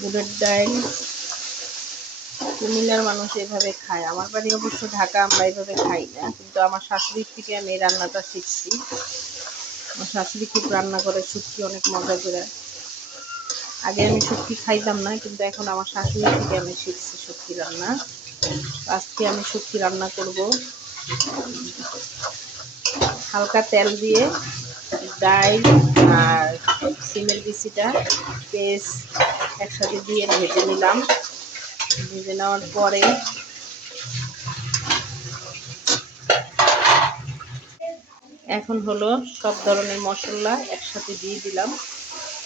বুটের ডাল কুমিল্লার মানুষ এভাবে খায়। আমার বাড়ি অবশ্য ঢাকা, আমরা এভাবে খাই না, কিন্তু আমার শাশুড়ির থেকে আমি এই রান্নাটা শিখছি। আমার শাশুড়ি খুব রান্না করে শুটকি, অনেক মজা করে। আগে আমি শুটকি খাইতাম না, কিন্তু এখন আমার শাশুড়ির থেকে আমি শিখছি শুটকি রান্না। আজকে আমি শুটকি রান্না করব। হালকা তেল দিয়ে ডাল আর সিমের বিচিটা পেস্ট একসাথে দিয়ে ভেজে নিলাম। ভেজে নেওয়ার পরে এখন হলো সব ধরনের মশলা একসাথে দিয়ে দিলাম,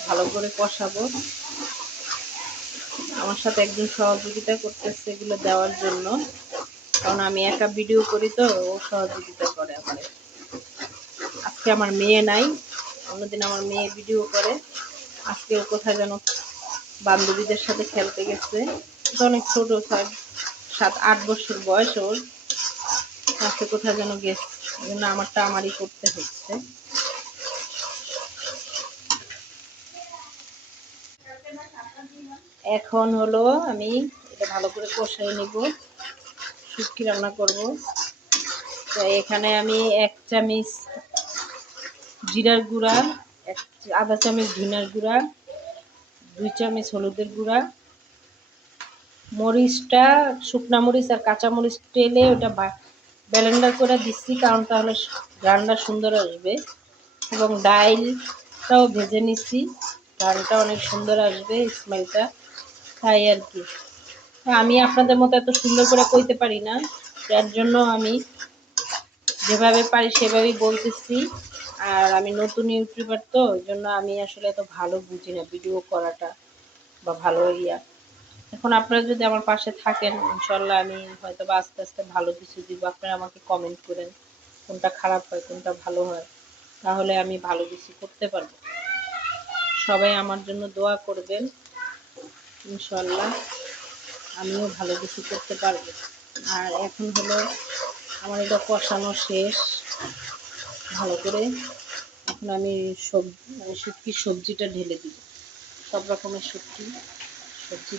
ভালো করে কষাবো। আমার সাথে একজন সহযোগিতা করতেছে এগুলো দেওয়ার জন্য, কারণ আমি একা ভিডিও করি তো, ও সহযোগিতা করে আমার। আজকে আমার মেয়ে নাই, অন্যদিন আমার মেয়ে ভিডিও করে। আজকে ও কোথায় যেন বান্ধবীদের সাথে খেলতে গেছে। এটা অনেক ছোট, 7-8 বছর বয়স ওর। আজকে কোথায় যেন গেছে, এই জন্য আমারটা আমারই করতে হচ্ছে। এখন হলো আমি এটা ভালো করে কষাই নিব, শুটকি রান্না করব। তো এখানে আমি 1 চামচ জিরার গুঁড়া, আধা চামচ ধনিয়ার গুঁড়া, 2 চামচ হলুদের গুঁড়া, মরিচটা শুকনা মরিচ আর কাঁচা মরিচ টেলে ওটা ব্লেন্ডার করে দিচ্ছি, কারণ তাহলে রান্না সুন্দর আসবে। এবং ডালটাও ভেজে নিচ্ছি, ডালটা অনেক সুন্দর আসবে স্মেলটা, তাই আর কি। আমি আপনাদের মতো এত সুন্দর করে কইতে পারি না, যার জন্য আমি যেভাবে পারি সেভাবেই বলতেছি। আর আমি নতুন ইউটিউবার তো, ওই জন্য আমি আসলে এত ভালো বুঝি না ভিডিও করাটা বা ভালো এখন আপনারা যদি আমার পাশে থাকেন, ইনশাল্লাহ আমি হয়তো বা আস্তে আস্তে ভালো কিছু দিব। আপনারা আমাকে কমেন্ট করেন কোনটা খারাপ হয় কোনটা ভালো হয়, তাহলে আমি ভালো কিছু করতে পারবো। সবাই আমার জন্য দোয়া করবেন, ইনশাল্লাহ আমিও ভালো কিছু করতে পারবো। আর এখন হলো আমার এটা কষানো শেষ ভালো করে। এখন আমি শুটকির সবজিটা ঢেলে দিব। সব রকমের সবজি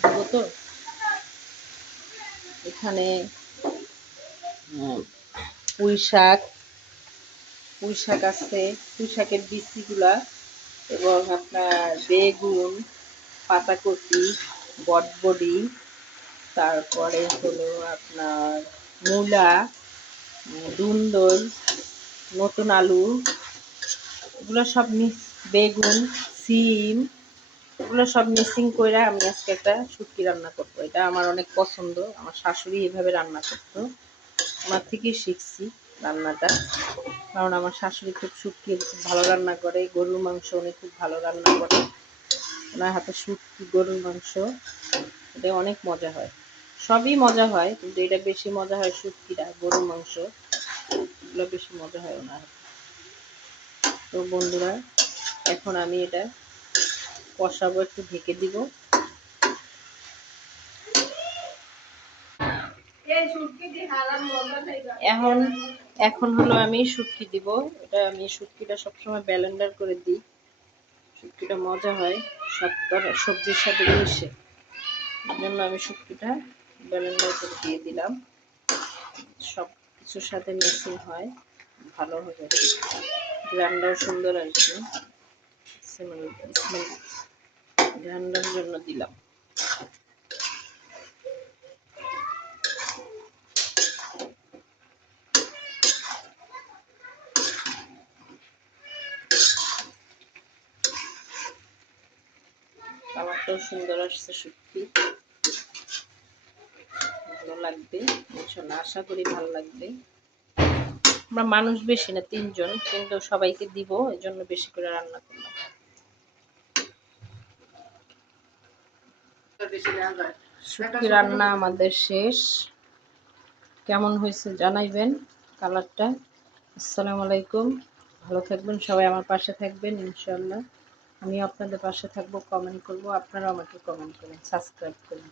দেবো তো। এখানে পুঁই শাক আছে, পুঁই শাকের বিচিগুলা, এবং আপনার বেগুন, পাতাকপি, বটবডি, তারপরে হলো আপনার মূলা, ধুন্দুল, নতুন আলু, এগুলো সব বেগুন, সিম, এগুলো সব মিক্সিং করে আমি আজকে একটা শুটকি রান্না করবো। এটা আমার অনেক পছন্দ, আমার শাশুড়ি এভাবে রান্না করতো, ওনার থেকেই শিখছি রান্নাটা। কারণ আমার শাশুড়ি শুটকি খুব ভালো রান্না করে, গরুর মাংস উনি খুব ভালো রান্না করে। ওনার হাতে শুটকি, গরুর মাংস, এটা অনেক মজা হয়। সবই মজা হয়, কিন্তু এটা বেশি মজা হয় শুটকিটা, গরুর মাংস এগুলো বেশি মজা হয় ওনার হাতে। তো বন্ধুরা, এখন আমি এটা কষাবো, একটু ঢেকে দিব। এখন হলো আমি শুটকি দিব। এটা আমি শুটকিটা সবসময় ব্লেন্ডার করে দিই, শুটকিটা মজা হয় সব সবজির সাথে মিশে। এই জন্য আমি শুটকিটা ব্লেন্ডার করে দিয়ে দিলাম, সব কিছুর সাথে মিক্সিং হয় ভালো হবে, রান্নাও সুন্দর আসবে। রান্নার জন্য দিলাম। কালারটাও সুন্দর আসছে, শুটকি ভালো লাগবে ইনশাল্লাহ, আশা করি ভালো লাগবে। আমরা মানুষ বেশি না, 3 জন, কিন্তু সবাইকে দিব, এই জন্য বেশি করে রান্না করলাম। শুটকি রান্না আমাদের শেষ। কেমন হয়েছে জানাইবেন কালারটা। আসসালামু আলাইকুম, ভালো থাকবেন সবাই, আমার পাশে থাকবেন ইনশাল্লাহ। আমিও আপনাদের পাশে থাকবো, কমেন্ট করবো, আপনারাও আমাকে কমেন্ট করেন, সাবস্ক্রাইব করুন।